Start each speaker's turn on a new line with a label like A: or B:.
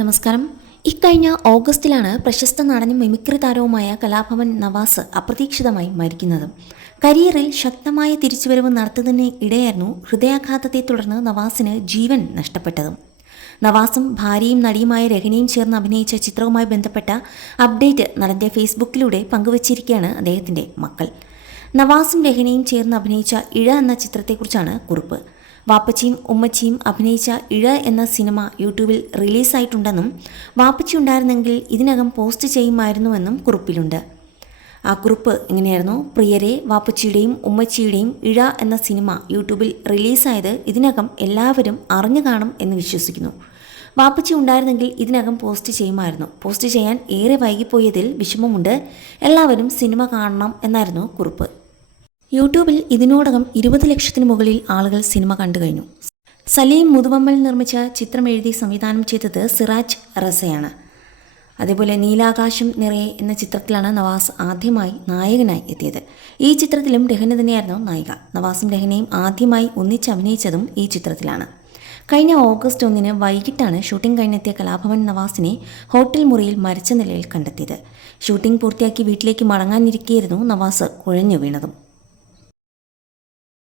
A: നമസ്കാരം. ഇക്കഴിഞ്ഞ ഓഗസ്റ്റിലാണ് പ്രശസ്ത നടനും മിമിക്രി താരവുമായ കലാഭവൻ നവാസ് അപ്രതീക്ഷിതമായി മരിക്കുന്നത്. കരിയറിൽ ശക്തമായ തിരിച്ചുവരവ് നടത്തുന്നതിന് ഇടയായിരുന്നു ഹൃദയാഘാതത്തെ തുടർന്ന് നവാസിന് ജീവൻ നഷ്ടപ്പെട്ടത്. നവാസും ഭാര്യയും നടിയുമായ രഹനയും ചേർന്ന് അഭിനയിച്ച ചിത്രവുമായി ബന്ധപ്പെട്ട അപ്ഡേറ്റ് നടന്റെ ഫേസ്ബുക്കിലൂടെ പങ്കുവച്ചിരിക്കുകയാണ് അദ്ദേഹത്തിന്റെ മക്കൾ. നവാസും രഹനയും ചേർന്ന് അഭിനയിച്ച ഇഴ എന്ന ചിത്രത്തെക്കുറിച്ചാണ് കുറിപ്പ്. വാപ്പച്ചിയും ഉമ്മച്ചിയും അഭിനയിച്ച ഇഴ എന്ന സിനിമ യൂട്യൂബിൽ റിലീസായിട്ടുണ്ടെന്നും വാപ്പച്ചി ഉണ്ടായിരുന്നെങ്കിൽ ഇതിനകം പോസ്റ്റ് ചെയ്യുമായിരുന്നുവെന്നും കുറിപ്പിലുണ്ട്. ആ കുറിപ്പ് ഇങ്ങനെയായിരുന്നു പ്രിയരെ വാപ്പച്ചിയുടെയും ഉമ്മച്ചിയുടെയും ഇഴ എന്ന സിനിമ യൂട്യൂബിൽ റിലീസായത് ഇതിനകം എല്ലാവരും അറിഞ്ഞു കാണും എന്ന് വിശ്വസിക്കുന്നു. വാപ്പച്ചി ഉണ്ടായിരുന്നെങ്കിൽ ഇതിനകം പോസ്റ്റ് ചെയ്യുമായിരുന്നു. പോസ്റ്റ് ചെയ്യാൻ ഏറെ വൈകിപ്പോയതിൽ വിഷമമുണ്ട്. എല്ലാവരും സിനിമ കാണണം എന്നായിരുന്നു കുറിപ്പ്. യൂട്യൂബിൽ ഇതിനോടകം ഇരുപത് ലക്ഷത്തിന് മുകളിൽ ആളുകൾ സിനിമ കണ്ടു കഴിഞ്ഞു. സലീം മുതുവമ്മൽ നിർമ്മിച്ച ചിത്രം എഴുതി സംവിധാനം ചെയ്തത് സിറാജ് റസയാണ്. അതേപോലെ നീലാകാശം നിറയെ എന്ന ചിത്രത്തിലാണ് നവാസ് ആദ്യമായി നായകനായി എത്തിയത്. ഈ ചിത്രത്തിലും രഹന തന്നെയായിരുന്നു നായിക. നവാസും രഹനയും ആദ്യമായി ഒന്നിച്ച് അഭിനയിച്ചതും ഈ ചിത്രത്തിലാണ്. കഴിഞ്ഞ ഓഗസ്റ്റ് ഒന്നിന് വൈകിട്ടാണ് ഷൂട്ടിംഗ് കഴിഞ്ഞെത്തിയ കലാഭവൻ നവാസിനെ ഹോട്ടൽ മുറിയിൽ മരിച്ച നിലയിൽ കണ്ടെത്തിയത്. ഷൂട്ടിംഗ് പൂർത്തിയാക്കി വീട്ടിലേക്ക് മടങ്ങാനിരിക്കെയായിരുന്നു നവാസ് കുഴഞ്ഞു വീണതും.